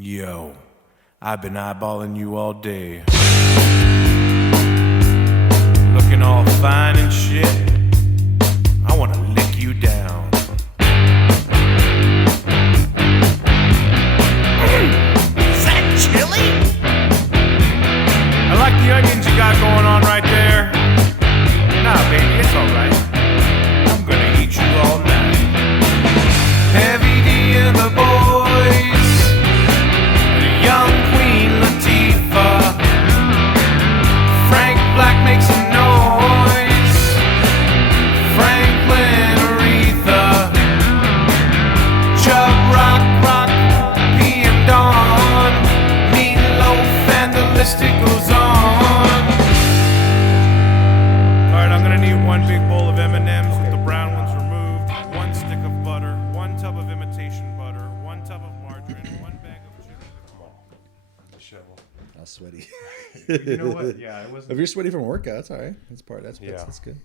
Yo, I've been eyeballing you all day. Looking all fine and shit. I wanna lick you down. Is that chili? I like the onions you got going on right there. Nah, baby, it's alright. I'm gonna eat you all night. Heavy D and the boys. The young Queen Latifah. Frank Black makes some noise. Franklin Aretha. Chuck Rock, PM Dawn. Meatloaf and the list it goes on. Alright, I'm gonna need one big bowl of M&Ms with the brown ones removed, one stick of butter, one tub of imitation butter, one tub of margarine, one bag of chili. The shovel. I was sweaty. You know what? Yeah, it If wasn't. you're sweaty from a workout, that's all right. That's Yeah. that's good.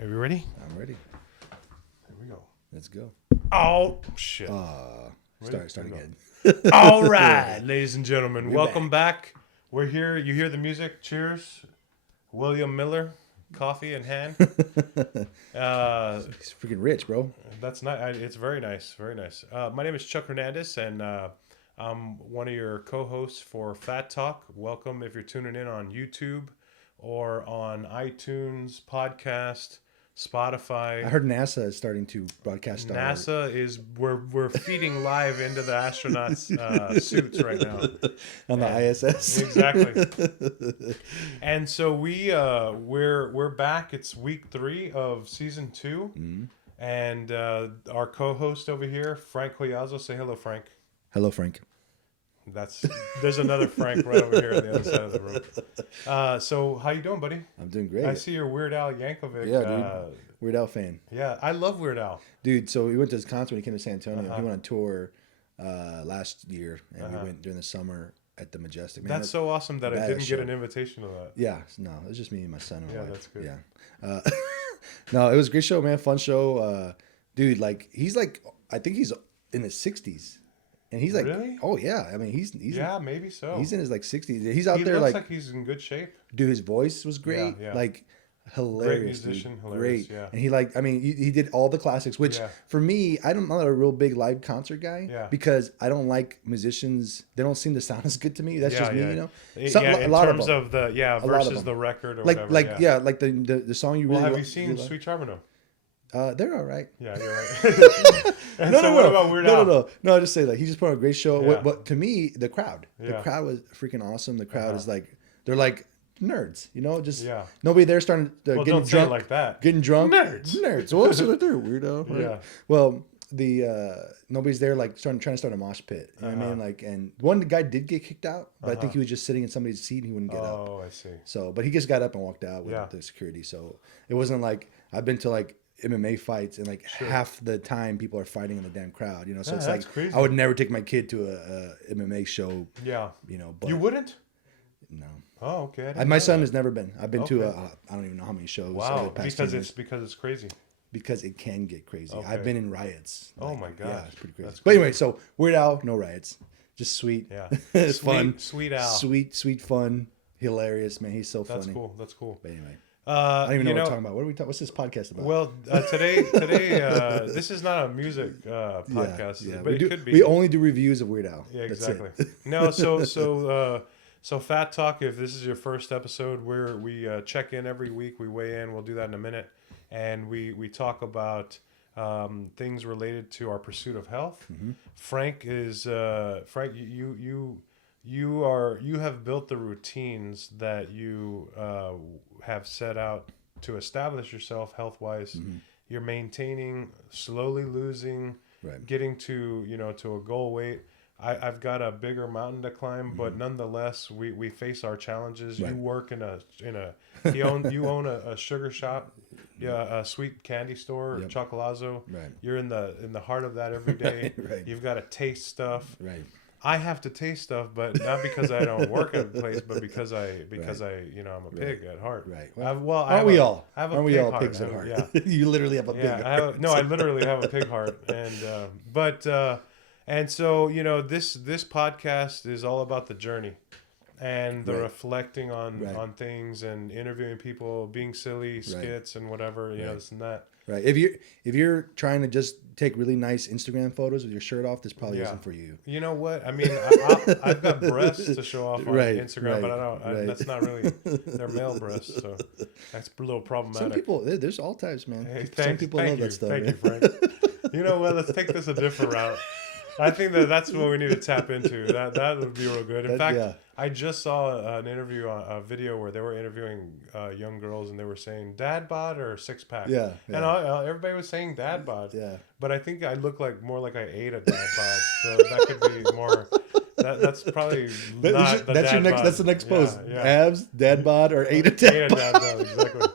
Are you ready? I'm ready. Here we go. Let's go. Oh shit! Start again. All right, ladies and gentlemen, welcome back. We're here. You hear the music? Cheers. William Miller, coffee in hand. He's freaking rich, bro. That's nice. It's very nice. Very nice. My name is Chuck Hernandez, and I'm one of your co-hosts for Fat Talk. Welcome if you're tuning in on YouTube or on iTunes, podcast, Spotify. I heard NASA is starting to broadcast. NASA is we're feeding live into the astronauts' suits right now. On the ISS. Exactly. And so we're back. It's week 3 of season 2, and our co-host over here, Frank Collazo. Say hello, Frank. Hello, Frank. There's another Frank right over here on the other side of the room. So how you doing, buddy? I'm doing great. I see your Weird Al Yankovic. Yeah, dude. Weird Al fan. Yeah, I love Weird Al. Dude, so we went to his concert when he came to San Antonio. He went on tour last year, and we went during the summer at the Majestic. Man, That's so awesome that I badass didn't get show. an invitation to that. Yeah, no, it was just me and my son and my Yeah, wife. that's good. Yeah. No, it was a great show, man. Fun show. Dude, like, he's like, I think he's in his 60s. And he's like, Really? oh, yeah. I mean, he's Yeah, maybe so. He's in his like 60s. He's out He there looks like, he's in good shape. dude, his voice was great. Yeah. Like, hilarious. musician, dude. hilarious, Great. yeah. And he like, I mean, he did all the classics, which Yeah. for me, I'm not a real big live concert guy because I don't like musicians. They don't seem to sound as good to me. That's just me, you know? In a lot terms of them. of the versus the record or like, whatever. like, yeah, like the song you Well, really have lo- you seen love. Sweet Charbonneau? They're all right. Yeah, you're right. And so what about Weird Al? No. I just say like he just put on a great show. Yeah. But to me, the crowd Yeah. was freaking awesome. The crowd is like they're like nerds, you know. Just Yeah. nobody there starting Well, getting don't say it drunk like that. Getting drunk. Nerds. What else would they do, weirdo? Right? Yeah. Well, the nobody's there like trying to start a mosh pit. You know what I mean? Like, and one guy did get kicked out, but I think he was just sitting in somebody's seat and he wouldn't get up. Oh, I see. So, but he just got up and walked out with Yeah. the security. So it wasn't like I've been to like MMA fights and like half the time people are fighting in the damn crowd, you know. So Yeah, it's that's like crazy. I would never take my kid to a MMA show, Yeah. you know. But You wouldn't? no, Oh, okay. I didn't my know son that. has never been. I've been to Okay. I don't even know how many shows. over Wow, the past because 10 it's years. crazy. Because it can get crazy. Okay. I've been in riots. Oh Like, my Yeah, gosh. it's pretty crazy. That's But anyway, so Weird Al, no riots, just sweet. Yeah. It's Sweet- fun. Sweet Al. Sweet fun, hilarious, man. He's so That's funny. cool. That's cool. But anyway, I don't even know what we're talking about. What are we talking? What's this podcast about? Well, today, this is not a music podcast, Yeah, but we it could be. We only do reviews of Weird Al. Yeah, That's it. exactly. No, so Fat Talk. If this is your first episode, we check in every week. We weigh in. We'll do that in a minute, and we talk about things related to our pursuit of health. Mm-hmm. Frank is Frank. You have built the routines that you have set out to establish yourself health wise. Mm-hmm. You're maintaining, slowly losing, Right. getting to to a goal weight. I've got a bigger mountain to climb, but nonetheless, we face our challenges. Mm-hmm. Right. You work you own a sugar shop, a sweet candy store, Yep. Chocolazzo. Right. You're in the heart of that every day. Right. You've got to taste stuff. Right. I have to taste stuff, but not because I don't work at a place, but because I'm a pig at heart. Right. I Aren't we all? have a Aren't we pig all heart. pigs at heart? Yeah. You literally have a pig Yeah, heart. I literally have a pig heart, and And so, you know, this podcast is all about the journey and the Right. reflecting on Right. on things and interviewing people, being silly skits and whatever, you know, this and that. Right. If you're trying to just take really nice Instagram photos with your shirt off, this probably Yeah. isn't for you. You know what? I mean, I've got breasts to show off on Right, Instagram, but I right, don't. right. That's not really. They're male breasts, so that's a little problematic. Some people, there's all types, man. Hey, Some thanks, people thank love you, that stuff. thank man. you, Frank. You know what? Let's take this a different route. I think that's what we need to tap into. That would be real good. In fact, yeah. I just saw an interview, a video where they were interviewing young girls, and they were saying dad bod or six pack. Yeah, And yeah. everybody was saying dad bod. Yeah. But I think I look more like I ate a dad bod, so that could be more. That's probably not the That's dad bod. That's the next post. Yeah. Abs, dad bod, or ate a Ate dad a bod. dad bod, exactly.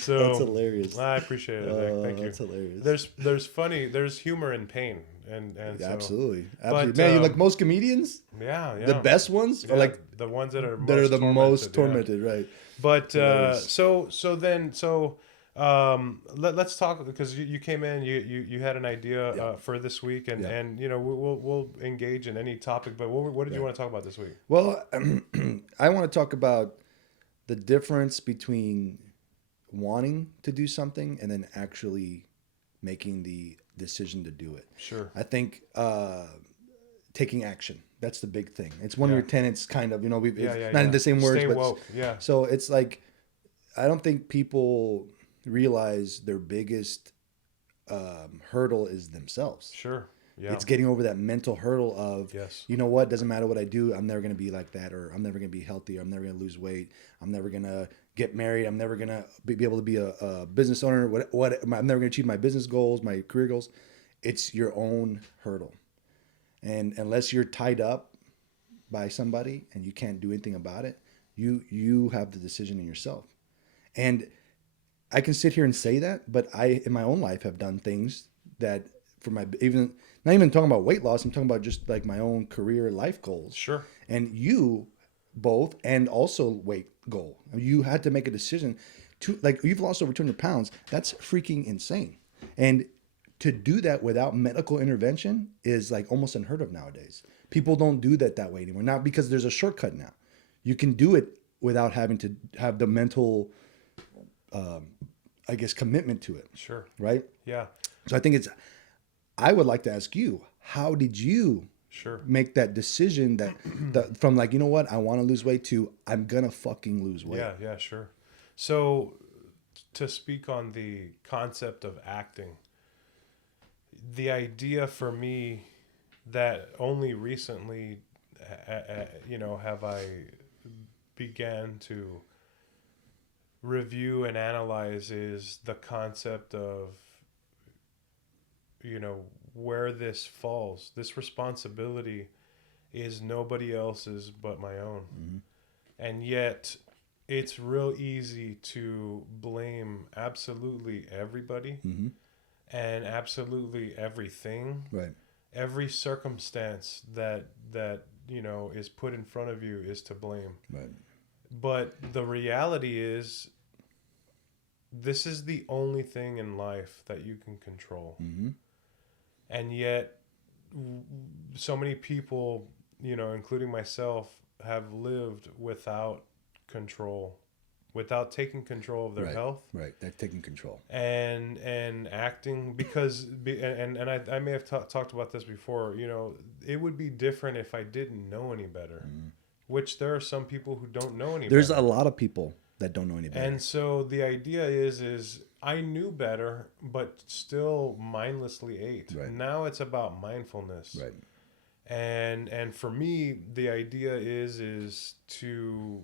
So That's hilarious. I appreciate it. Nick. Thank you. That's hilarious. There's humor in pain, and so, Absolutely. But, Man, you like most comedians, yeah. the best ones Yeah, are like the ones that are the most yeah. tormented, right? But Hilarious. let's talk, because you came in, you had an idea Yeah. for this week, and Yeah. and you know we'll engage in any topic. But what did you want to talk about this week? Well, I want to talk about the difference between wanting to do something and then actually making the decision to do it. Sure. I think taking action, that's the big thing. It's one of your tenets, kind of, it's not in the same words, Stay but woke. Yeah. so it's like, I don't think people realize their biggest hurdle is themselves. Sure. Yeah. It's getting over that mental hurdle of, Yes. you know what, doesn't matter what I do, I'm never going to be like that, or I'm never going to be healthy, or I'm never going to lose weight, I'm never going to get married, I'm never going to be able to be a business owner, I'm never going to achieve my business goals, my career goals. It's your own hurdle. And unless you're tied up by somebody and you can't do anything about it, you have the decision in yourself. And I can sit here and say that, but I, in my own life, have done things that for not even talking about weight loss, I'm talking about just like my own career life goals. Sure. And you both, and also weight goal. You had to make a decision to, like, you've lost over 200 pounds. That's freaking insane. And to do that without medical intervention is like almost unheard of nowadays. People don't do that way anymore. Not because there's a shortcut now. You can do it without having to have the mental, commitment to it. Sure. Right? Yeah. So I would like to ask you, how did you Sure. make that decision that from like, you know what, I want to lose weight to I'm gonna fucking lose weight? Yeah, sure. So to speak on the concept of acting, the idea for me that only recently, have I began to review and analyze is the concept of, where this falls. This responsibility is nobody else's but my own. Mm-hmm. And yet it's real easy to blame absolutely everybody Mm-hmm. and absolutely everything. Right. Every circumstance that is put in front of you is to blame. Right. But the reality is, this is the only thing in life that you can control. Mm-hmm. And yet so many people, including myself, have lived without control, without taking control of their health. Right. They're taking control. And acting, because I may have talked about this before. It would be different if I didn't know any better. Mm-hmm. Which there are some people who don't know any There's better. a lot of people that don't know any better. And so the idea is I knew better, but still mindlessly ate. Right. Now it's about mindfulness. Right. And for me, the idea is to,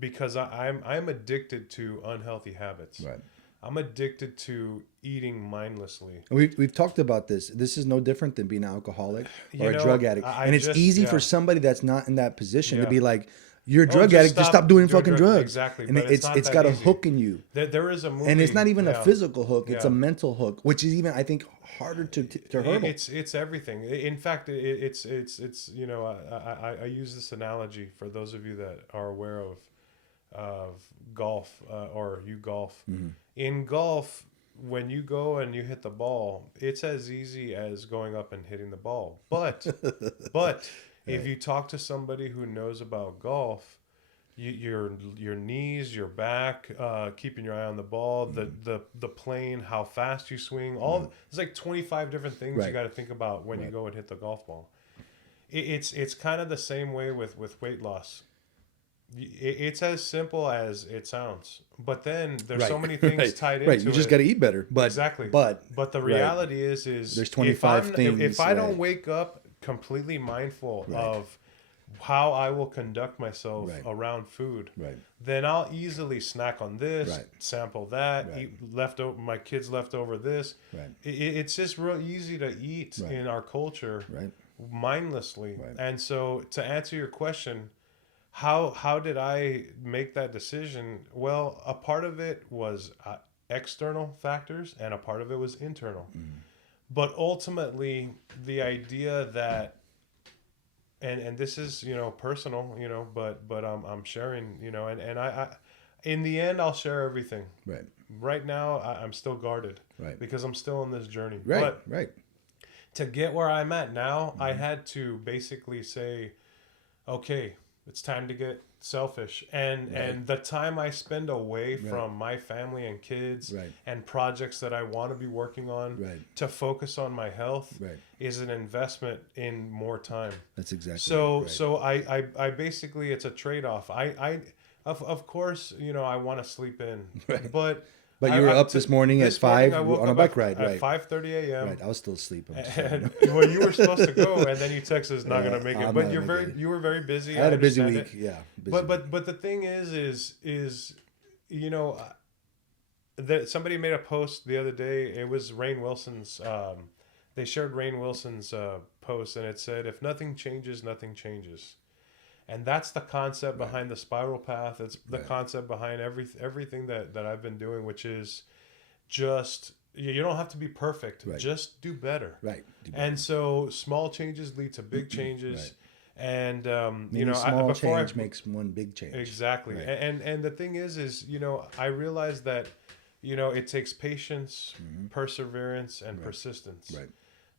because I'm addicted to unhealthy habits. Right. I'm addicted to eating mindlessly. We've talked about this. This is no different than being an alcoholic or a know, drug addict. I And it's just- easy yeah. for somebody that's not in that position to Yeah. be like, you're a Oh, drug addict, just stop doing fucking drugs. Exactly. And But it's not that got a easy. hook in you. There is a movie. And it's not even a yeah. physical hook, it's Yeah. a mental hook, which is even, I think, harder to hurdle. It's everything. In fact, it's I use this analogy for those of you that are aware of golf, or you golf. Mm-hmm. In golf, when you go and you hit the ball, it's as easy as going up and hitting the ball. But if you talk to somebody who knows about golf, your knees, your back, keeping your eye on the ball, the plane, how fast you swing, there's like 25 different things you got to think about when you go and hit the golf ball. It's kind of the same way with weight loss. It's as simple as it sounds, but then there's so many things tied into it. You just got to eat better. But exactly. But the reality is there's 25 things. If I don't wake up completely mindful of how I will conduct myself around food, then I'll easily snack on this, sample that, eat leftover, my kids leftover this. It's just real easy to eat in our culture mindlessly. And so to answer your question, how did I make that decision? Well, a part of it was external factors and a part of it was internal. But ultimately, the idea that and this is, personal, but I'm sharing, and I in the end, I'll share everything. Right now, I'm still guarded. Because I'm still on this journey. But to get where I'm at now, I had to basically say, okay, it's time to get selfish. And the time I spend away from my family and kids and projects that I want to be working on to focus on my health is an investment in more time. That's exactly so I basically, it's a trade-off. Of course, I want to sleep in, but you were up this morning at 5 on a bike ride, at 5:30 a.m. I was still asleep. Well, you were supposed to go, and then you text us not going to make it. But you were very busy. I had a busy week. Yeah. But the thing is that somebody made a post the other day. It was Rainn Wilson's. They shared Rainn Wilson's post, and it said, "If nothing changes, nothing changes." And that's the concept behind the spiral path. It's the concept behind everything that I've been doing, which is just, you don't have to be perfect. Just do better. And so small changes lead to big changes. And, small change makes one big change. Exactly. And the thing is, I realized that, it takes patience, perseverance, and persistence.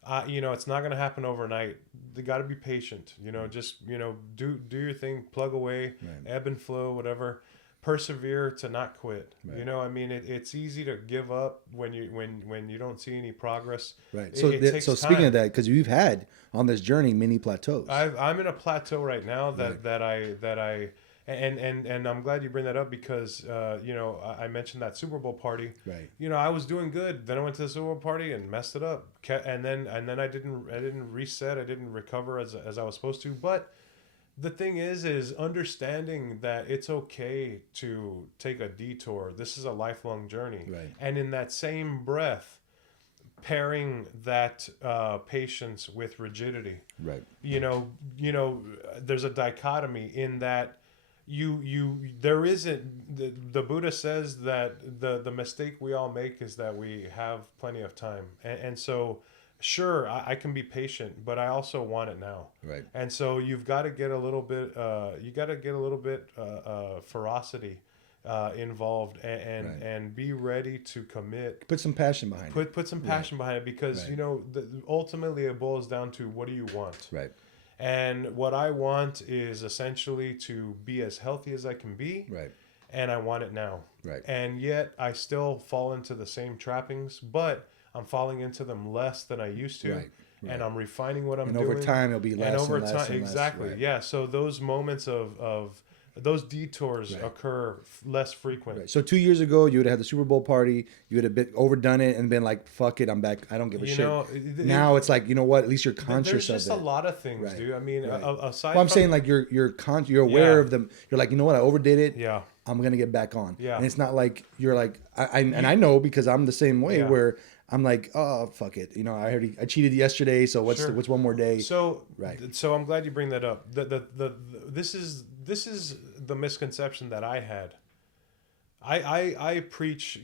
It's not going to happen overnight. They got to be patient, just, do your thing, plug away, ebb and flow, whatever, persevere to not quit. It's easy to give up when you don't see any progress. So speaking of that, cause you've had on this journey, many plateaus. I'm in a plateau right now that I and I'm glad you bring that up because I mentioned that Super Bowl party. I was doing good. Then I went to the Super Bowl party and messed it up. And then I didn't reset. I didn't recover as I was supposed to. But the thing is understanding that it's okay to take a detour. This is a lifelong journey. And in that same breath, pairing that patience with rigidity. There's a dichotomy in that. There isn't the Buddha says that the mistake we all make is that we have plenty of time, and so sure I can be patient, but I also want it now. And so you've got to get a little bit ferocity involved and be ready to commit. Put some passion behind it. Put some passion behind it because ultimately it boils down to what do you want. And what I want is essentially to be as healthy as I can be. And I want it now. And yet I still fall into the same trappings, but I'm falling into them less than I used to. And I'm refining what I'm doing. And over time, it'll be less and over time. Exactly. Yeah. So those moments of those detours occur less frequent. So 2 years ago, you would have had the Super Bowl party. You would have been overdone it and been like, "Fuck it, I'm back. I don't give a shit." Now it's like, you know what? At least you're conscious of it. There's just a lot of things, dude. I mean, aside. Well, I'm saying like you're aware of them. You're like, you know what? I overdid it. Yeah. I'm gonna get back on. Yeah. And it's not like you're like I know because I'm the same way where I'm like, oh fuck it. I cheated yesterday, so what's one more day? So So I'm glad you bring that up. This is the misconception that I had. I preach,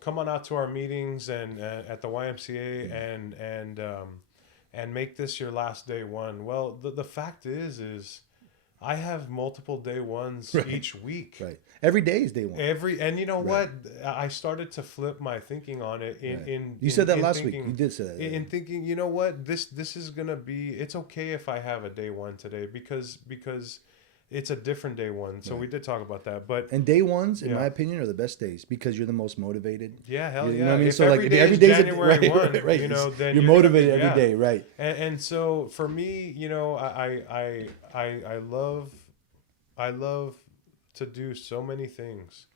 come on out to our meetings and at the YMCA and make this your last day one. Well, the fact is I have multiple day ones Right. each week. Right. Every day is day one. And you know Right. what? I started to flip my thinking on it. Right. You said that last week. thinking, You did say that. in thinking, you know what? This is gonna be. It's okay if I have a day one today because it's a different day one. So we did talk about that, but And day ones, in Yeah. my opinion, are the best days because you're the most motivated. yeah, hell You yeah. know what I mean? If So like day every is day's January 1, right. you know, then you're gonna motivated be- every yeah. day, right? And so for me, you know, I love to do so many things,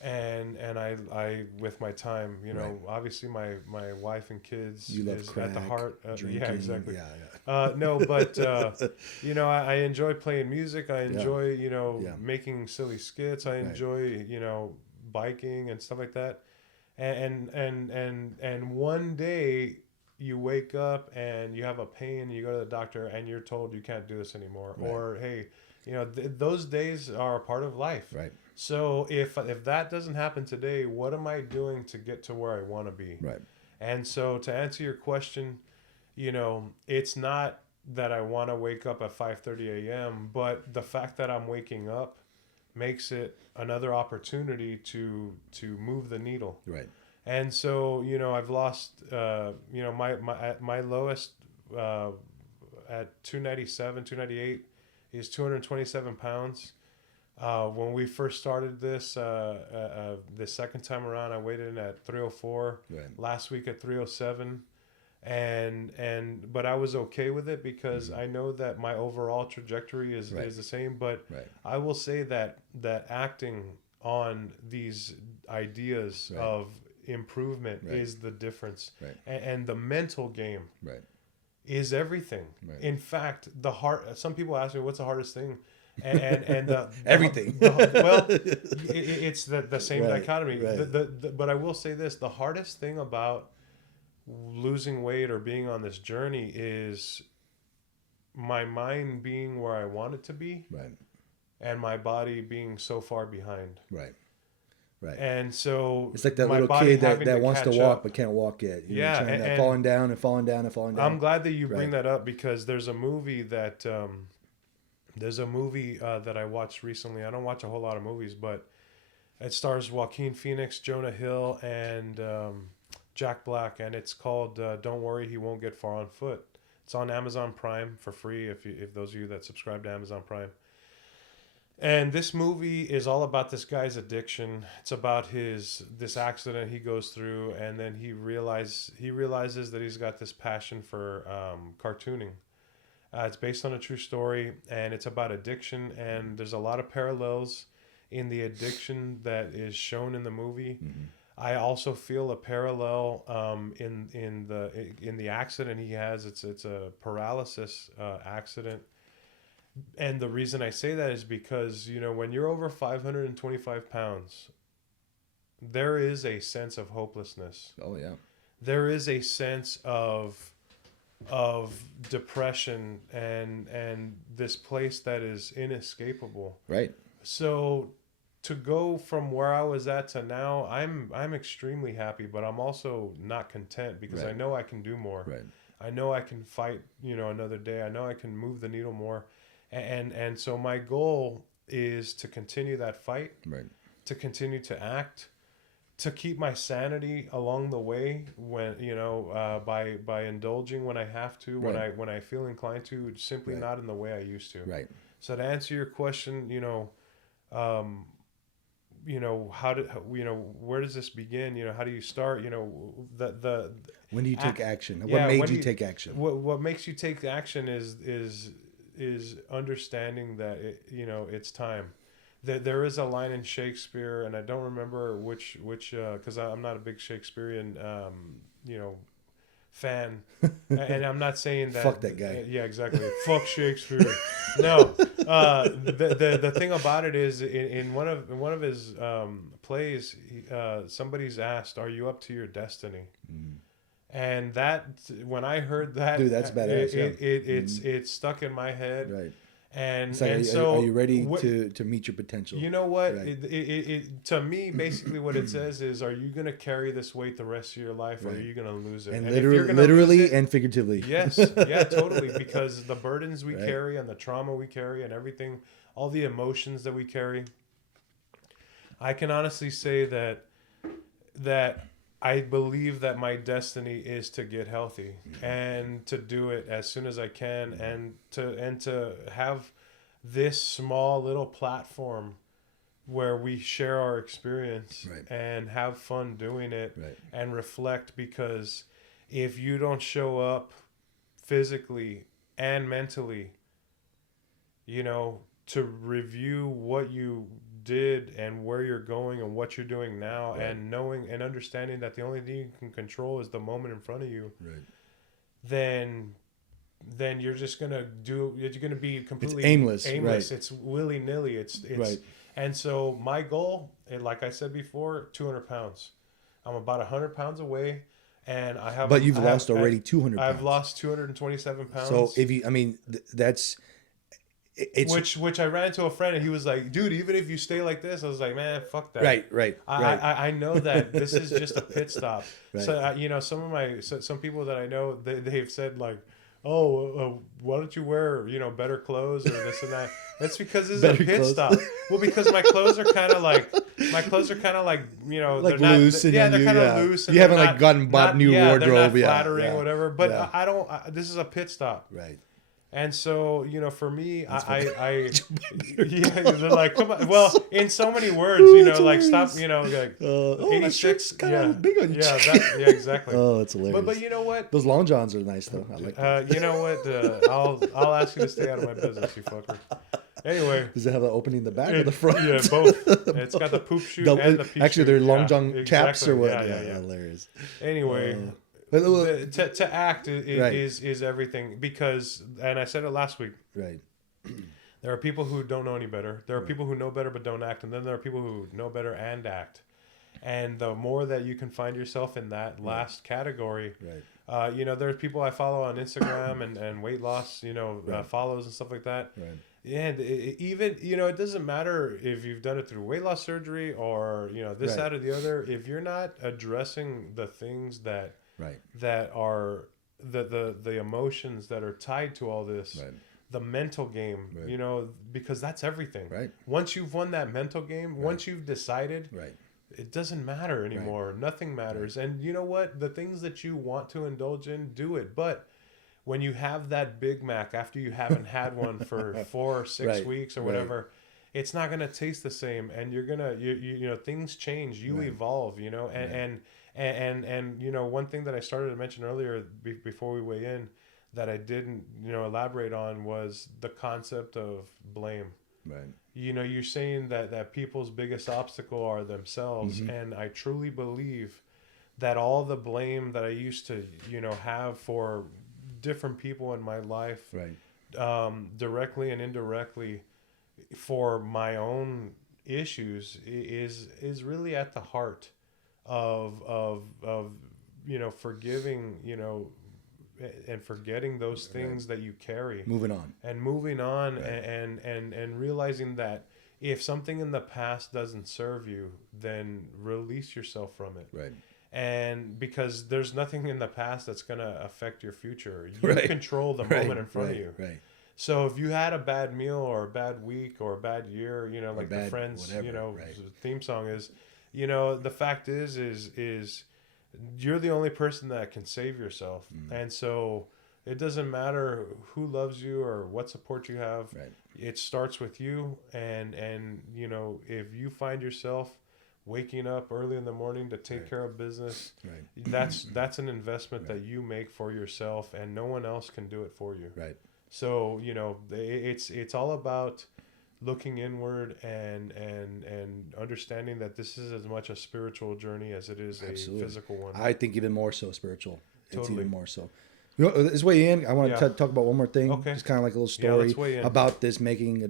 and I with my time, you know, Right. obviously my wife and kids You love is crack, at the heart. drinking. Yeah, exactly. Yeah. No, but you know, I enjoy playing music. I enjoy, you know, Yeah. making silly skits. I Right. enjoy, you know, biking and stuff like that. And one day you wake up and you have a pain, you go to the doctor and you're told you can't do this anymore, Right. or hey, you know, those days are a part of life. Right. So if that doesn't happen today, what am I doing to get to where I want to be? Right. And so to answer your question, you know, it's not that I want to wake up at 5:30 a.m., but the fact that I'm waking up makes it another opportunity to move the needle. Right. And so, you know, I've lost, you know, my lowest at 297, 298 is 227 pounds. When we first started this, the second time around, I weighed in at 304. Right. Last week at 307. But I was okay with it because I know that my overall trajectory is Right. the same. But Right. I will say that acting on these ideas Right. of improvement Right. is the difference. Right. And the mental game Right. is everything. Right. In fact, some people ask me, what's the hardest thing? And Everything. Well, it's the same Right, dichotomy. right. But I will say this: the hardest thing about losing weight or being on this journey is my mind being where I want it to be, Right. and my body being so far behind. Right. Right. And so It's like that my little body kid having that wants to catch walk up. but can't walk yet. You know, Yeah, trying to- and- falling down and falling down and falling down. I'm glad that you bring Right. that up because there's a movie that that I watched recently. I don't watch a whole lot of movies, but it stars Joaquin Phoenix, Jonah Hill, and Jack Black, and it's called "Don't Worry, He Won't Get Far on Foot." It's on Amazon Prime for free if those of you that subscribe to Amazon Prime. And this movie is all about this guy's addiction. It's about this accident he goes through, and then he realizes that he's got this passion for cartooning. It's based on a true story, and it's about addiction. And there's a lot of parallels in the addiction that is shown in the movie. Mm-hmm. I also feel a parallel in the accident he has. It's a paralysis accident. And the reason I say that is because, you know, when you're over 525 pounds, there is a sense of hopelessness. Oh yeah. There is a sense of depression and this place that is inescapable. Right. So to go from where I was at to now, I'm extremely happy, but I'm also not content because I Right. know I can do more. Right. I know I can fight, you know, another day. I know I can move the needle more. And so my goal is to continue that fight, Right. to continue to act, to keep my sanity along the way when, you know, by indulging when I have to, Right. when I feel inclined to, simply Right. not in the way I used to. Right. So to answer your question, you know, where does this begin? You know, how do you start? You know, When do you take action? yeah, What made when do you you- take action? what makes you take action is understanding that it's time. There is a line in Shakespeare, and I don't remember which because I'm not a big Shakespearean fan, and I'm not saying that. Fuck that guy. Yeah, exactly. Fuck Shakespeare. No, the thing about it is in one of his plays, somebody's asked, "Are you up to your destiny?" And that when I heard that, Dude, that's badass, yeah. It stuck in my head. Right. And It's like, and are so you ready what- to meet your potential? You know what? Right. It to me, basically, what it says is, are you going to carry this weight the rest of your life, or are Right. you going to lose it? And if you're gonna literally lose it, and figuratively. yes, yeah, totally. Because the burdens we Right. carry and the trauma we carry and everything, all the emotions that we carry, I can honestly say that I believe that my destiny is to get healthy and to do it as soon as I can, and to have this small little platform where we share our experience Right. and have fun doing it Right. and reflect. Because if you don't show up physically and mentally, to review what you did and where you're going and what you're doing now, Right. and knowing and understanding that the only thing you can control is the moment in front of you, Right. then you're just gonna you're gonna be completely aimless, right. It's willy-nilly. It's Right. And so my goal, like I said before, 200 pounds. I'm about 100 pounds away, and I have. But you've I have- lost already 200 pounds. I've lost 227 pounds. So if you, I mean, that's it's which I ran into a friend, and he was like, "Dude, even if you stay like this," I was like, "Man, fuck that." right. I know that this is just a pit stop. Right. So some people that I know, they've said like, "Oh, why don't you wear better clothes or this and that?" That's because this is a Better pit clothes. stop. Well, because my clothes are kind of like like they're not, loose, and yeah, then they're kind of yeah. loose. And You haven't they're like bought new they're wardrobe, not yeah, flattering, yeah, whatever. But yeah. I don't. This is a pit stop. Right. And so, for me, I yeah, they're like, come on. Well, in so many words, that's like, stop, hilarious. like, That shirt's kind of big on you. Yeah, exactly. Oh, that's hilarious. But you know what? Those long johns are nice though. I like that. You know what? I'll ask you to stay out of my business, you fucker. Anyway. Does it have the opening in the back or the front? Yeah, both. It's got the poop chute and the pee Actually, chute. they're long Yeah, john chaps or exactly. what? Yeah. Hilarious. Anyway. To act is everything, because, and I said it last week, Right. there are people who don't know any better. There are people who know better but don't act, and then there are people who know better and act. And the more that you can find yourself in that last category, Right. there's people I follow on Instagram and weight loss, Right. follows and stuff like that. Right. And even, it doesn't matter if you've done it through weight loss surgery or, this, Right. that, or the other. If you're not addressing the things that Right. are the emotions that are tied to all this, Right. the mental game, Right. because that's everything. Right. Once you've won that mental game, once you've decided, Right. it doesn't matter anymore. Nothing matters. And you know what? The things that you want to indulge in, do it. But when you have that Big Mac after you haven't had one for 4 or 6 Right. weeks or Right. whatever, it's not going to taste the same. And you're going to, things change, you Right. evolve, and one thing that I started to mention earlier before we weigh in that I didn't, elaborate on was the concept of blame. Right. You're saying that people's biggest obstacle are themselves. Mm-hmm. And I truly believe that all the blame that I used to, have for different people in my life, Right. directly and indirectly for my own issues is really at the heart of forgiving, and forgetting those things that you carry, Moving on. and moving on, Right. and realizing that if something in the past doesn't serve you, then release yourself from it. Right. And because there's nothing in the past that's going to affect your future. You Right. control the Right. moment in front Right. of you. Right. So if you had a bad meal or a bad week or a bad year, like the bad Friends, whatever, right. theme song is, the fact is you're the only person that can save yourself. And so it doesn't matter who loves you or what support you have. Right. It starts with you. And if you find yourself waking up early in the morning to take care of business, Right. that's an investment that you make for yourself, and no one else can do it for you. Right. So it's all about looking inward and understanding that this is as much a spiritual journey as it is Absolutely. a physical one. I think even more so spiritual. It's Totally. even more so. This way in, I want to Yeah. talk about one more thing. Okay. Just kind of like a little Yeah, story let's weigh in. about this making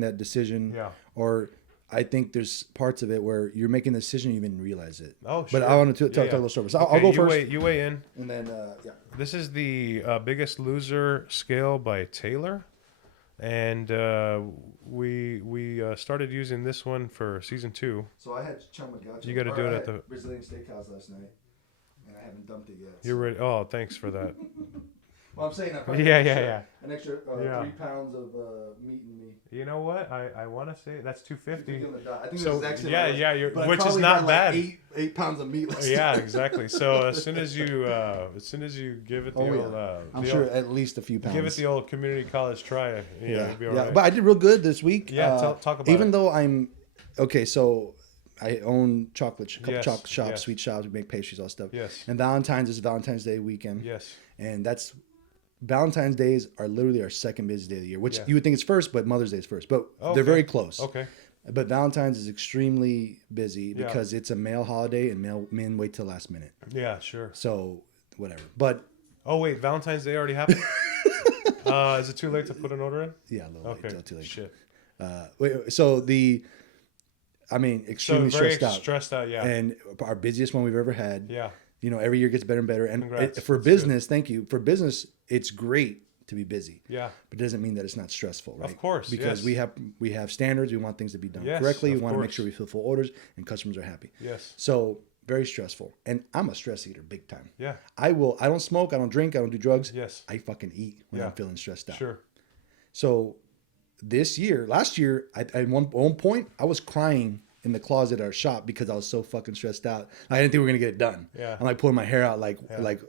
that decision. Yeah. Or I think there's parts of it where you're making the decision, you even realize it. Oh, But sure. I want to Yeah, tell yeah. a little story. So I'll Okay, go you first. You weigh in. And then, yeah. This is the Biggest Loser scale by Taylor. and we started using this one for season 2. So I had chamagacho. You gotta do it at the Brazilian steakhouse last night, and I haven't dumped it yet. You're ready. Oh, thanks for that. Well, I'm saying that. Yeah. An extra 3 pounds of meat in me. You know what? I want to say that's 250. I think So this is actually yeah, but I which is probably not had bad. Like 8 pounds of meat. Yeah, exactly. So as soon as you give it the old, I'm the sure old, at least a few pounds. give it the old community college try. It'll be all right. But I did real good this week. Yeah, talk about even it. though I'm okay. So I own chocolate Yes, chocolate shops, yes. sweet shops. We make pastries, all stuff. Yes. And Valentine's is Valentine's Day weekend. Yes. And that's Valentine's days are literally our second busiest day of the year, which Yeah. you would think is first, but Mother's Day is first. But Okay. they're very close. Okay. But Valentine's is extremely busy Yeah. because it's a male holiday and men wait till last minute. Yeah, sure. So whatever. But Oh wait, Valentine's Day already happened. Is it too late to put an order in? yeah, a little Okay. late. Too late. Shit. So extremely So very stressed out. stressed out. Yeah. And our busiest one we've ever had. Yeah. You know, every year gets better and better. And Congrats. for That's business, thank you. For business, it's great to be busy. Yeah. But it doesn't mean that it's not stressful, right? Of course, Because yes. we have standards. We want things to be done Yes, correctly. We of want to make course. sure we fulfill orders and customers are happy. Yes. So very stressful. And I'm a stress eater big time. Yeah. I don't smoke, I don't drink, I don't do drugs. Yes. I fucking eat when Yeah. I'm feeling stressed out. Sure. So last year, at one point, I was crying in the closet at our shop because I was so fucking stressed out. I didn't think we were gonna get it done. Yeah. I'm like pulling my hair out, like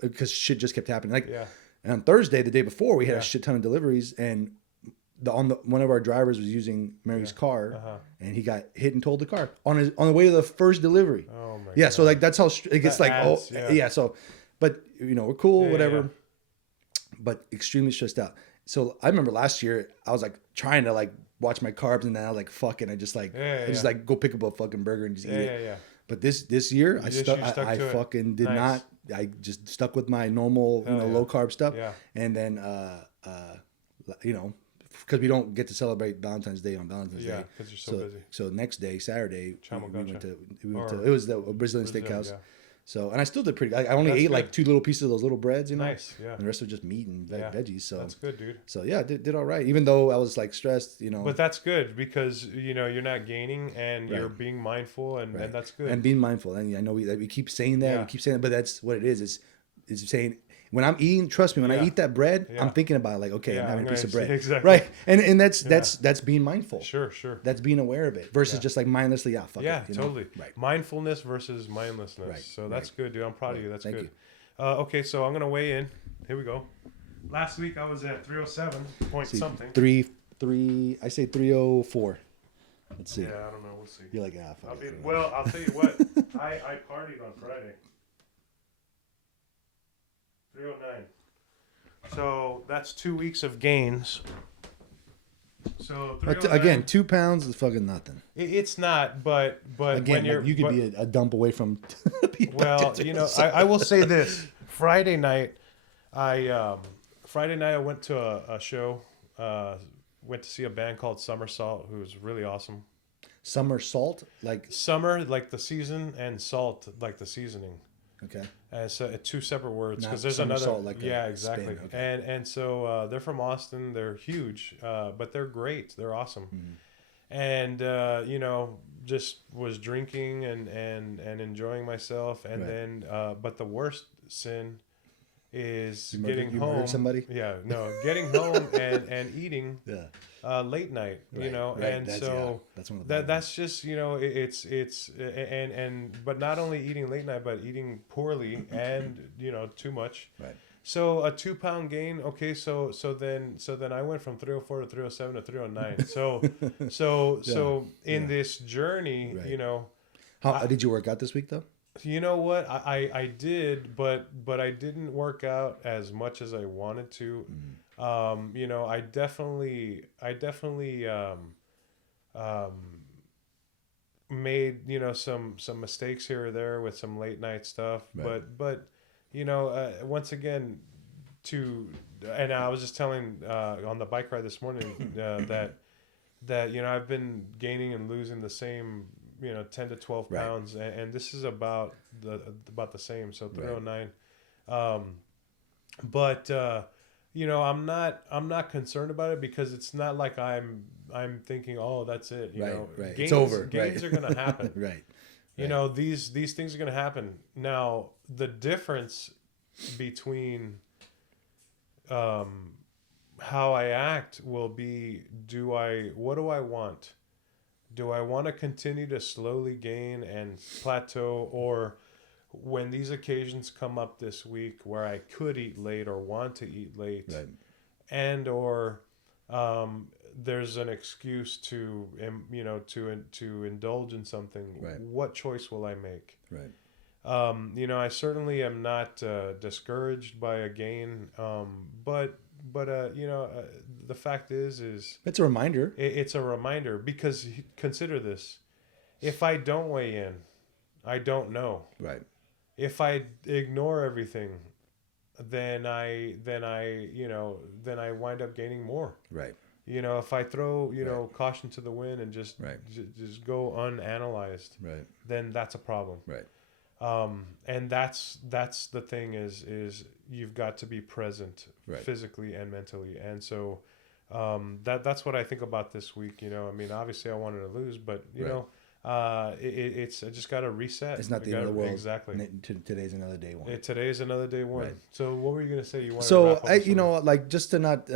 because shit just kept happening. Like, Yeah. and on Thursday, the day before, we had Yeah. a shit ton of deliveries, and one of our drivers was using Mary's car, and he got hit and totaled the car on the way to the first delivery. Oh my Yeah, God. so like that's how it gets That like adds, yeah. So, but we're cool, Yeah, whatever. yeah. But extremely stressed out. So I remember last year I was like trying to like watch my carbs, and then I was like fuck it, I just like like go pick up a fucking burger and just eat it. Yeah. But this year I You stuck. stuck I to it. fucking did Nice. not. I just stuck with my normal, Hell yeah. low carb stuff. Yeah. And then, because we don't get to celebrate Valentine's Day on Valentine's Yeah, Day. 'cause you're so busy. So next day, Saturday, we went Chamagacha. to it was the Brazilian Brazil, steakhouse. yeah. So, and I still did pretty. I only That's ate good. like 2 little pieces of those little breads, Nice, yeah. and the rest was just meat and Yeah. veggies. So That's good, dude. So yeah, did all right. Even though I was like stressed, But that's good because you're not gaining and you're Right. being mindful, and that's good. And being mindful. And I know we keep saying that, Yeah. we keep saying that, but that's what it is. It's saying when I'm eating, trust me, when I Yeah. eat that bread, Yeah. I'm thinking about like, okay, Yeah, I'm having I'm a piece of gonna- bread. exactly. Right. And that's being mindful. Sure. That's being aware of it versus Yeah. just like mindlessly, fuck Yeah, it. You know? totally. Right. Mindfulness versus mindlessness. Right, So that's good, dude. I'm proud of you. That's Thank good. you. Okay, so I'm gonna weigh in. Here we go. Last week I was at 307 point See, something. I say 304. Let's see. Yeah, I don't know. We'll see. You're like, fuck it. Well, I'll tell you what. I partied on Friday. 309. So that's 2 weeks of gains. So But 309 again, 2 pounds is fucking nothing. it's not. But Again, when you're, like, you could but- be a dump away from. being Well, back into it, so- I will say this. Friday night, I went to a show. Went to see a band called Somersault, who's really awesome. Summer salt, like Summer, like the season, and salt, like the seasoning. okay. And so 2 separate words, Not because there's summer another. salt, like a yeah, exactly. spin, okay. And so they're from Austin. They're huge, but they're great. They're awesome. Mm-hmm. And just was drinking and enjoying myself, and Right. then but the worst sin is You murdered- getting you home. murdered somebody? Yeah, no, getting home and eating Yeah. late night. Right, And that's, so that's one of the that's just it's but not only eating late night, but eating poorly and too much. right. So a 2 pound gain. Okay, so then I went from 304 to 307 to 309. So in this journey, Right. I- Did you work out this week though? you know what, I did, but I didn't work out as much as I wanted to. I definitely made some mistakes here or there with some late night stuff. Right. But once again, and I was just telling on the bike ride this morning that I've been gaining and losing the same 10 to 12 Right. pounds, and this is about the same, so 309. I'm not concerned about it because it's not like I'm thinking, oh, that's it. You Right, know, right. It's gains, over, Gains right. are gonna happen. Right. You know, these things are gonna happen. Now, the difference between how I act will be: what do I want? Do I want to continue to slowly gain and plateau, or when these occasions come up this week where I could eat late or want to eat late, Right. and or there's an excuse to to indulge in something, Right. what choice will I make? Right. I certainly am not discouraged by a gain, but the fact is It's a reminder. it's a reminder, because consider this: if I don't weigh in, I don't know. Right. If I ignore everything, then I wind up gaining more. Right. If I throw Right. caution to the wind and just Right. just go unanalyzed, Right. then that's a problem. Right. And that's the thing is you've got to be present, Right. physically and mentally. And so that's what I think about this week. I mean, obviously I wanted to lose, but Right. it's I just got to reset. It's not I the end of the world. Exactly. Today's another day one. Today's another day one. Right. So what were you gonna say? You wanted to So wrap up with something? like, just to not,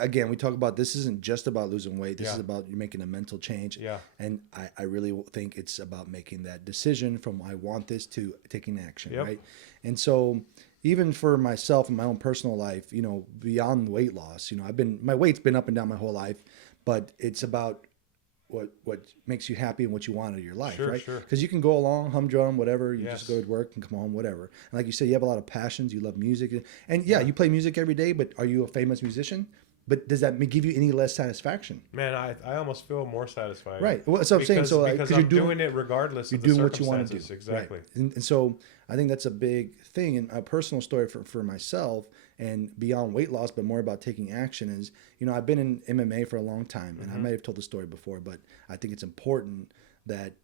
again, we talk about, this isn't just about losing weight. This Yeah. is about you making a mental change. Yeah. And I really think it's about making that decision from I want this to taking action. Yep. Right. And so even for myself in my own personal life, beyond weight loss, my weight's been up and down my whole life, but it's about what makes you happy and what you want out of your life, Sure, right? sure. Because you can go along, humdrum, whatever. You Yes. just go to work and come home, whatever. And like you said, you have a lot of passions. You love music, and yeah, you play music every day. But are you a famous musician? But does that give you any less satisfaction? Man, I almost feel more satisfied. Right. Well, that's what I'm saying. So like, because 'cause I'm doing it regardless you're of the doing what you want to do. circumstances. Exactly. Right. And so I think that's a big thing, and a personal story for myself, and beyond weight loss, but more about taking action is, I've been in MMA for a long time, and I might have told the story before, but I think it's important that,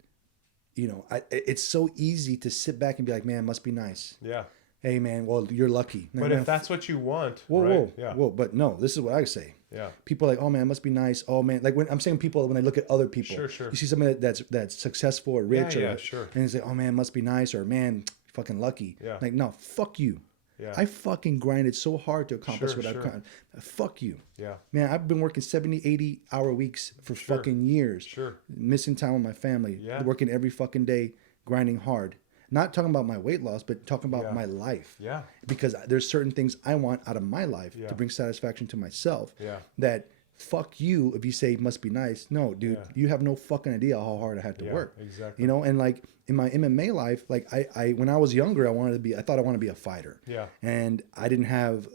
it's so easy to sit back and be like, man, it must be nice. Yeah. Hey, man, well, you're lucky. But Man, if that's what you want, whoa, right? whoa, Yeah. whoa, but no, this is what I say. Yeah. People are like, oh man, it must be nice. Oh man, like when I'm saying people, when I look at other people, Sure, sure. you see somebody that's successful or rich, Yeah, or sure. and it's like, oh man, it must be nice, or man, fucking lucky. Yeah. Like, no, fuck you. Yeah. I fucking grinded so hard to accomplish Sure, what sure. I've done. Fuck you. Yeah. Man, I've been working 70, 80 hour weeks for fucking years. Sure. Missing time with my family. Yeah. Working every fucking day, grinding hard. Not talking about my weight loss, but talking about Yeah. my life. Yeah. Because there's certain things I want out of my life Yeah. to bring satisfaction to myself. Yeah. That fuck you if you say must be nice. No, dude, Yeah. you have no fucking idea how hard I had to Yeah, work. exactly. And like in my MMA life, like I when I was younger, I thought I wanted to be a fighter. Yeah. And I didn't have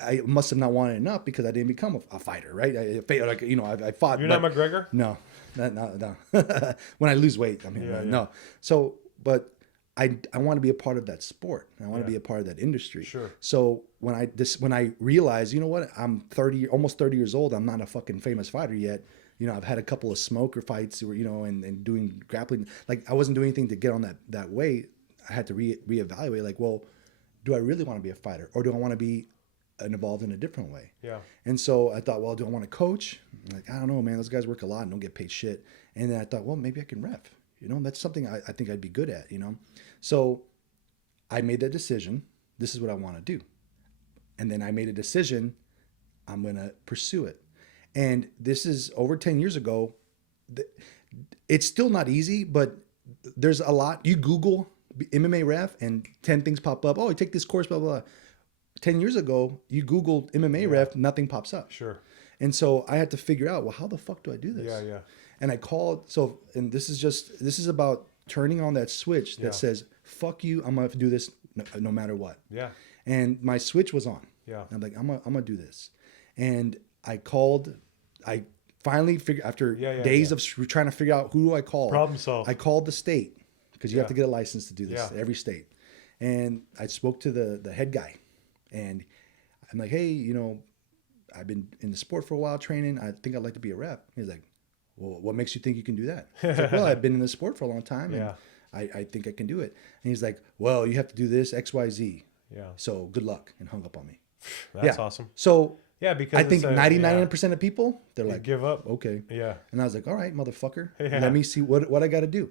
I must have not wanted enough because I didn't become a fighter, right? I fought. You're but- not McGregor? no, no. When I lose weight, I mean, Yeah, yeah. no. So, but I want to be a part of that sport. I want Yeah. to be a part of that industry. Sure. So when I realized, I'm almost 30 years old. I'm not a fucking famous fighter yet. I've had a couple of smoker fights, and doing grappling. Like I wasn't doing anything to get on that weight. I had to reevaluate. Like, well, do I really want to be a fighter, or do I want to be involved in a different way? Yeah. And so I thought, well, do I want to coach? I'm like, I don't know, man. Those guys work a lot and don't get paid shit. And then I thought, well, maybe I can ref. That's something I think I'd be good at, So I made that decision. This is what I want to do. And then I made a decision. I'm going to pursue it. And this is over 10 years ago. It's still not easy, but there's a lot. You Google MMA ref and 10 things pop up. Oh, you take this course, blah, blah, blah. 10 years ago, you Googled MMA ref, nothing pops up. Sure. And so I had to figure out, well, how the fuck do I do this? Yeah, yeah. And I called, and this is about turning on that switch that Yeah. says, fuck you, I'm going to do this no matter what. Yeah. And my switch was on. Yeah. I'm like, I'm gonna do this. And I finally figured, after days of trying to figure out who do I call. Problem solved. I called the state, because you have Yeah. to get a license to do this, Yeah. every state. And I spoke to the head guy, and I'm like, hey, I've been in the sport for a while training. I think I'd like to be a rep. He's like, well, what makes you think you can do that? I was like, well, I've been in the sport for a long time, and Yeah. I think I can do it. And he's like, well, you have to do this, X, Y, Z. Yeah. So good luck, and hung up on me. That's Yeah. awesome. So Yeah, because I think it's a- 99% of people, they're you like, give up. okay. Yeah. And I was like, all right, motherfucker, Yeah. let me see what I got to do.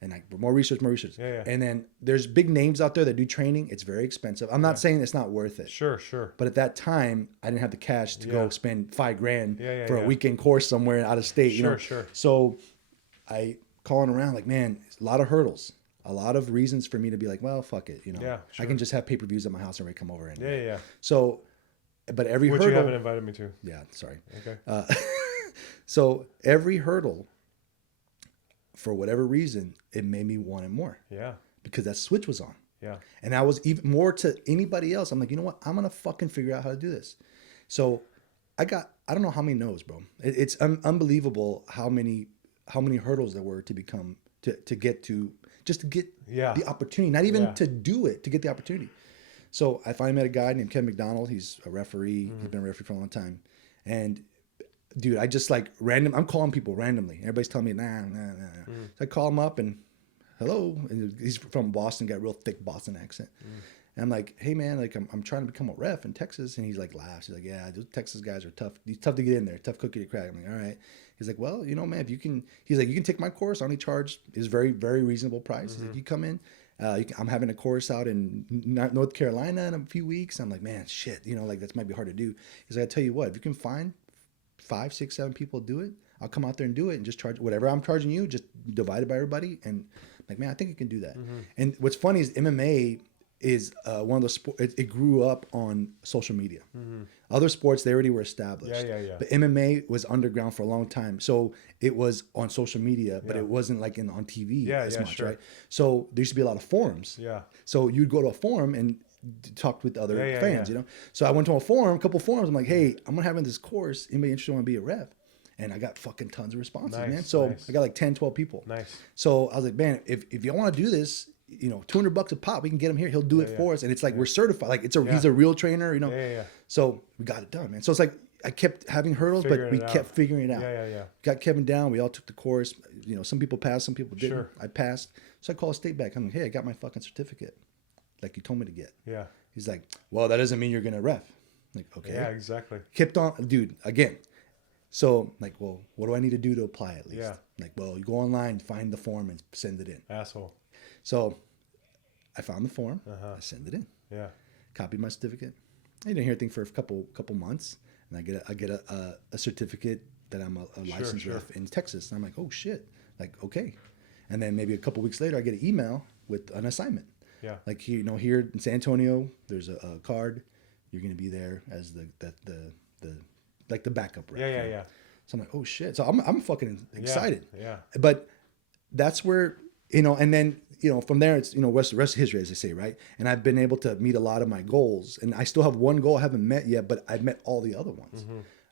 And like more research. Yeah. And then there's big names out there that do training. It's very expensive. I'm not saying it's not worth it. Sure. Sure. But at that time, I didn't have the cash to go spend $5,000 for a Yeah. weekend course somewhere out of state. You know? Sure. So I calling around like, man, a lot of hurdles, a lot of reasons for me to be like, well, fuck it. You know, Yeah, I can just have pay-per-views at my house and everybody come over. Anyway. Yeah. So, but every Which you hurdle, haven't invited me to. yeah, sorry. Okay. So every hurdle, for whatever reason, it made me want it more Yeah. because that switch was on. Yeah. And I was even more to anybody else. I'm like, you know what? I'm going to fucking figure out how to do this. So I don't know how many no's, bro. It's unbelievable how many hurdles there were to become, to get Yeah. the opportunity, not even Yeah. to do it, to get the opportunity. So I finally met a guy named Ken McDonald. He's a referee. Mm-hmm. He's been a referee for a long time. And dude, I just like I'm calling people randomly. Everybody's telling me, nah. So I call him up and hello. And he's from Boston, got a real thick Boston accent. And I'm like, hey man, like I'm trying to become a ref in Texas. And he's like laughs. He's like, yeah, those Texas guys are tough. He's tough to get in there, tough cookie to crack. I'm like, all right. He's like, well, you know, man, if you can, he's like, you can take my course. I only charge is very, very reasonable price. He's like, you come in. I'm having a course out in North Carolina in a few weeks. I'm like, man, shit, you know, like that might be hard to do. He's like, I tell you what, if you can find 5, 6, 7 people do it, I'll come out there and do it and just charge whatever I'm charging you, just divide it by everybody. And I'm like, man, I think you can do that. And what's funny is MMA is one of those sports. It grew up on social media. Other sports, they already were established. Yeah. But MMA was underground for a long time, so it was on social media, but Yeah. it wasn't like on TV as much, sure. right? So there used to be a lot of forums. Yeah. So you'd go to a forum and talk with other Yeah, fans, yeah. you know. So I went to a couple forums. I'm like, hey, I'm gonna have this course. Anybody interested want to be a ref? And I got fucking tons of responses, Nice, man. So nice. I got like 10, 12 people. Nice. So I was like, man, if y'all want to do this, you know, $200 a pop, we can get him here. He'll do it for us. And it's like, we're certified. Like he's a real trainer, you know? Yeah. So we got it done, man. So it's like, I kept having hurdles, but Figuring we it out. kept figuring it out. Yeah. Got Kevin down. We all took the course. You know, some people passed, some people didn't. Sure. I passed. So I call a state back. I'm like, hey, I got my fucking certificate. Like you told me to get. Yeah. He's like, well, that doesn't mean you're going to ref. I'm like, okay. Yeah, exactly. Kept on, dude, again. So like, well, what do I need to do to apply at least? Yeah. Like, well, you go online, find the form and send it in. Asshole. So I found the form. I send it in. Yeah. Copied my certificate. I didn't hear anything for a couple months, and I get a certificate that I'm a licensed sure. ref in Texas. And I'm like, oh shit, like okay. And then maybe a couple weeks later, I get an email with an assignment. Yeah. Like here, you know, here in San Antonio, there's a card. You're gonna be there as the like the backup ref. Yeah. So I'm like, oh shit. So I'm fucking excited. Yeah. But that's where, you know, and then, you know, from there, it's, you know, rest of history, as they say, right? And I've been able to meet a lot of my goals. And I still have one goal I haven't met yet, but I've met all the other ones.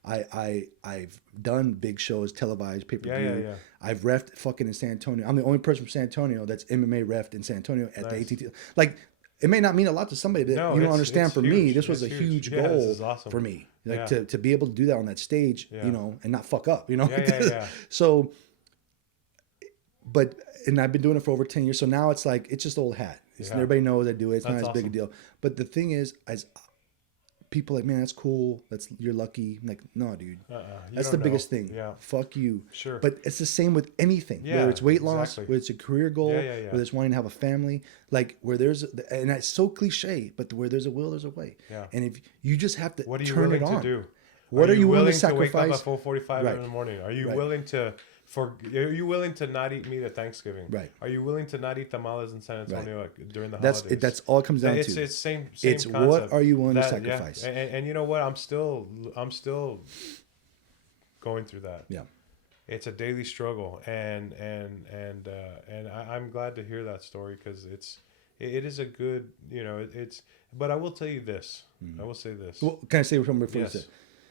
I've done big shows, televised, pay-per-view. Yeah. I've refed fucking in San Antonio. I'm the only person from San Antonio that's MMA refed in San Antonio at the Nice. ATT. Like, it may not mean a lot to somebody that No, you don't it's understand. For me, huge. this was It's a huge. huge Yeah, this goal is awesome. for me. Like Yeah. to be able to do that on that stage, Yeah. you know, and not fuck up, you know? Yeah. So, and I've been doing it for over 10 years. So now it's like, it's just old hat. Yeah. Everybody knows I do it. It's That's not as big a awesome. deal. But the thing is, as people like, man, that's cool. You're lucky. I'm like, no, dude. You That's the don't biggest know. thing. Yeah. Fuck you. Sure. But it's the same with anything. Yeah, whether it's weight loss, exactly. whether it's a career goal, Yeah. whether it's wanting to have a family, like where there's, and it's so cliche, but where there's a will, there's a way. Yeah. And if you just have to What are you turn willing it on. to do? What are you willing to wake up sacrifice? at 4:45 Right. in the morning? Are you Right. willing to are you willing to not eat meat at Thanksgiving? Right. Are you willing to not eat tamales in San Antonio during the That's holidays? that's all it comes down it's to. it's same It's concept. what are you willing to Yeah. sacrifice? And you know what? I'm still going through that. Yeah. It's a daily struggle, and I'm glad to hear that story because it is a good, you know, it's. But I will tell you this. I will say this. Well, can I say something before Yes. you say?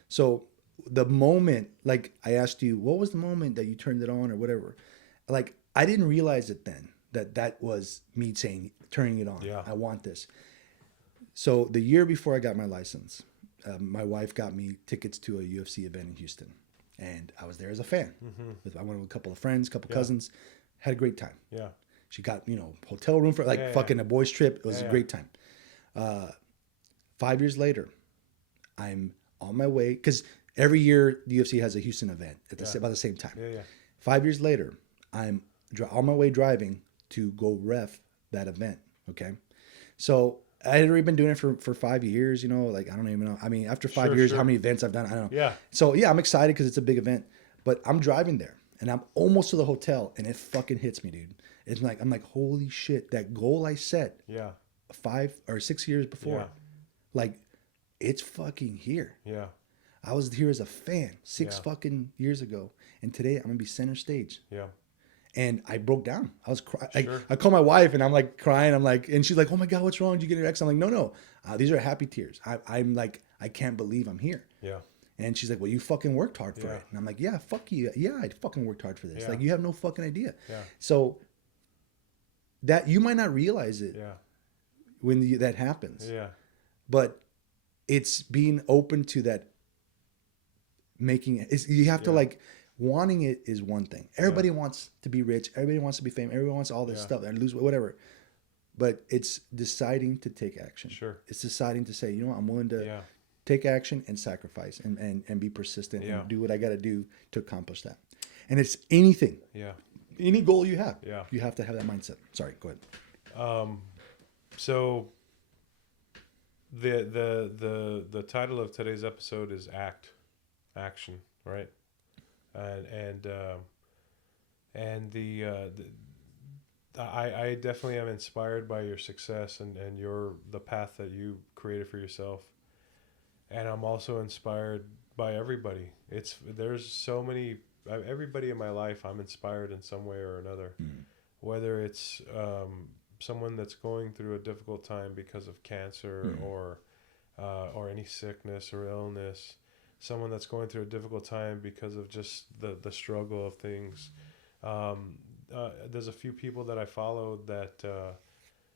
So the moment, like I asked you, what was the moment that you turned it on or whatever? Like I didn't realize it then that was me saying turning it on. Yeah. I want this. So the year before I got my license, my wife got me tickets to a UFC event in Houston, and I was there as a fan. I went with a couple of friends, cousins, had a great time. Yeah. She got, hotel room for Yeah, fucking a boys trip. It was Yeah, a yeah. great time. 5 years later, I'm on my way because every year the UFC has a Houston event at about the same time. Yeah. 5 years later, I'm on my way driving to go ref that event. Okay, so I had already been doing it for 5 years. You know, like I don't even know. I mean, after 5 years, how many events I've done, I don't know. Yeah. So yeah, I'm excited because it's a big event. But I'm driving there and I'm almost to the hotel and it fucking hits me, dude. It's like I'm like, holy shit, that goal I set 5 or 6 years before, like it's fucking here. Yeah. I was here as a fan 6 fucking years ago, and today I'm gonna be center stage. Yeah. And I broke down. I was crying. Like, I call my wife and I'm like crying. I'm like, and she's like, "Oh my God, what's wrong? Did you get an X?" I'm like, "No. These are happy tears. I'm like, I can't believe I'm here." Yeah. And she's like, "Well, you fucking worked hard for it." And I'm like, "Yeah, fuck you. Yeah, I fucking worked hard for this. Yeah. Like, you have no fucking idea." Yeah. So that you might not realize it Yeah. when that happens. Yeah. But it's being open to that. Making it. You have to like. Wanting it is one thing. Everybody wants to be rich. Everybody wants to be famous. Everybody wants all this stuff and lose whatever. But it's deciding to take action. Sure. It's deciding to say, you know what, I'm willing to take action and sacrifice and be persistent and do what I got to do to accomplish that. And it's anything. Yeah. Any goal you have. Yeah. You have to have that mindset. Sorry, go ahead. So the title of today's episode is action, right? I definitely am inspired by your success and the path that you created for yourself, and I'm also inspired by everybody. There's so many everybody in my life. I'm inspired in some way or another, whether it's someone that's going through a difficult time because of cancer or any sickness or illness. Someone that's going through a difficult time because of just the struggle of things. There's a few people that I follow that,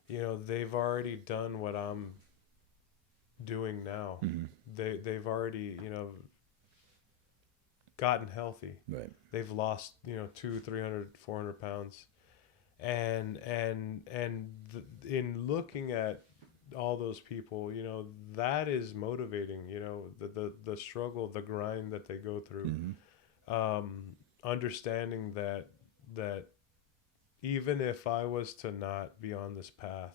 they've already done what I'm doing now. They've already, gotten healthy. Right. They've lost, 200, 300, 400 pounds. And in looking at all those people, that is motivating, the struggle, the grind that they go through. Understanding that even if I was to not be on this path,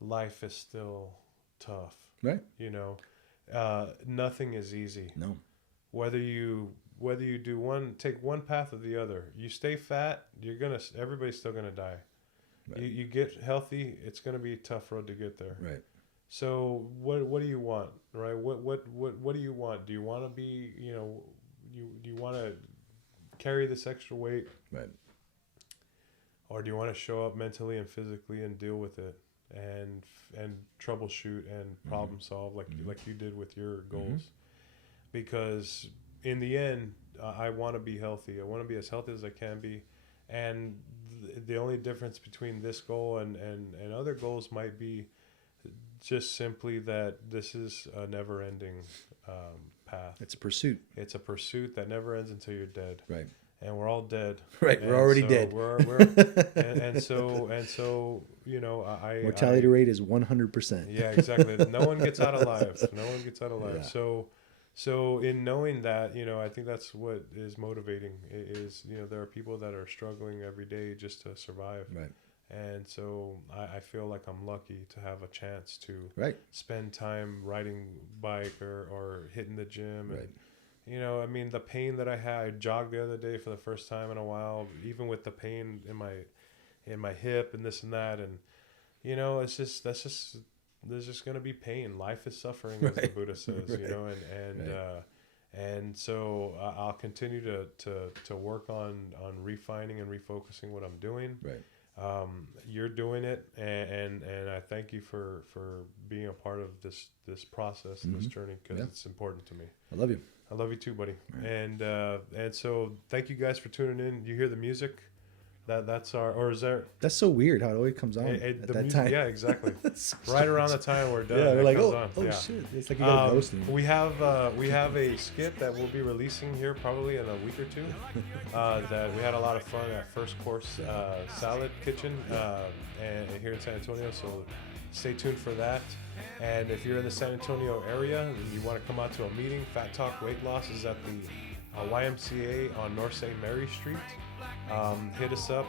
life is still tough. Right. Nothing is easy. No. Whether you take one path or the other, you stay fat, everybody's still gonna die. Right. You get healthy, it's going to be a tough road to get there. Right. So what do you want, right? What do you want? Do you want to be, do you want to carry this extra weight? Right. Or do you want to show up mentally and physically and deal with it and troubleshoot and problem solve like you did with your goals? Because in the end, I want to be healthy. I want to be as healthy as I can be. And the only difference between this goal and other goals might be just simply that this is a never-ending path. It's a pursuit. It's a pursuit that never ends until you're dead. Right. And we're all dead. Right. We're already dead. And so mortality rate is 100%. Yeah, exactly. No one gets out alive. Yeah. So in knowing that, I think that's what is motivating is, there are people that are struggling every day just to survive. Right. And so I feel like I'm lucky to have a chance to spend time riding bike or hitting the gym. Right. And, the pain that I had, I jogged the other day for the first time in a while, even with the pain in my hip and this and that. And, there's just going to be pain. Life is suffering, as the Buddha says, and so I'll continue to work on refining and refocusing what I'm doing. Right. You're doing it, and I thank you for being a part of this process and this journey, because it's important to me. I love you. I love you too, buddy. Right. And so thank you guys for tuning in. You hear the music? That's our, or is there? That's so weird how it always comes on at that time. Yeah, exactly. Right around the time we're done. Yeah, we're like, oh shit! It's like you got ghosting. We have a skit that we'll be releasing here probably in a week or two. That we had a lot of fun at First Course Salad Kitchen and here in San Antonio. So stay tuned for that. And if you're in the San Antonio area and you want to come out to a meeting, Fat Talk Weight Loss is at the YMCA on North St. Mary Street. Hit us up,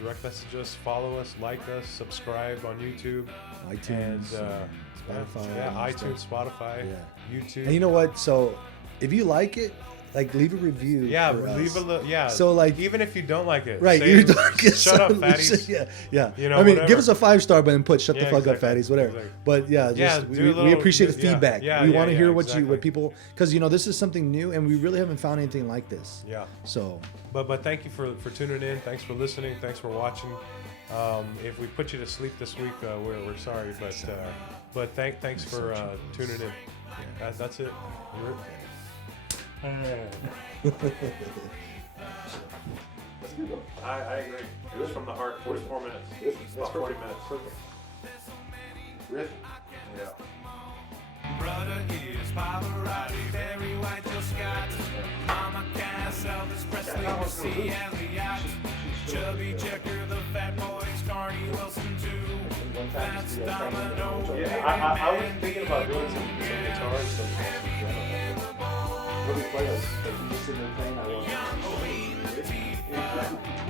direct message us, follow us, like us, subscribe on YouTube, iTunes, and Spotify, yeah, and iTunes, stuff. Spotify, Yeah. YouTube. And you know what? So if you like it, like leave a review. Yeah, for leave us. a little. Yeah. So, like- even if you don't like it, Right, say, you don't get shut up, some- fatties. Yeah. You know, I mean, whatever. give us a 5-star, but then put "shut the Yeah, fuck exactly, up, fatties," whatever. exactly. But yeah, Yeah, just do a we little- appreciate the yeah, feedback. yeah, we yeah, want to yeah, hear what exactly. what people, because this is something new, and we really haven't found anything like this. Yeah. So But thank you for tuning in. Thanks for listening. Thanks for watching. If we put you to sleep this week, we're sorry, but thanks for tuning in. That's it. I agree. It was from the heart. 44 minutes. About 40 minutes. Riff. Yeah. Brother is Pavarotti, Barry White, Jill Scott, Mama Cass, Elvis Presley, Missy Elliott, Chubby Checker, the Fat Boys, Carney Wilson too. That's Domino. Yeah, I was thinking about doing some guitar and stuff. What do we play? Like you just sitting there playing. I want.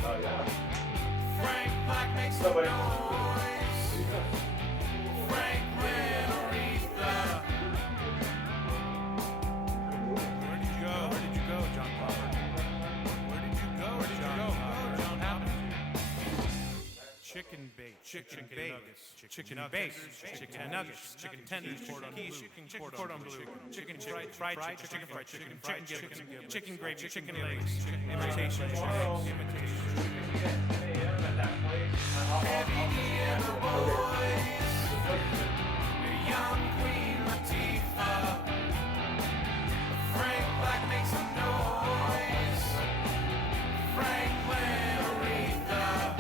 Oh yeah. Frank Black makes Somebody. Franklin Aretha. Where did you go, John Popper? Where did you go, John Popper? Chicken bake, chicken nuggets, chicken bake, chicken nuggets, chicken tenders, chicken cordon bleu, chicken fried chicken, chicken gravy, chicken legs, imitation chicken, young Queen Latifah. Frank Black makes some noise. Franklin Aretha.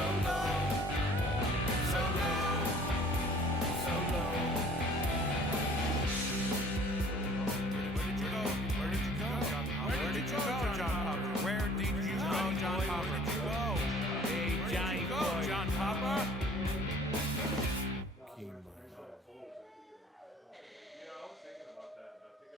So low.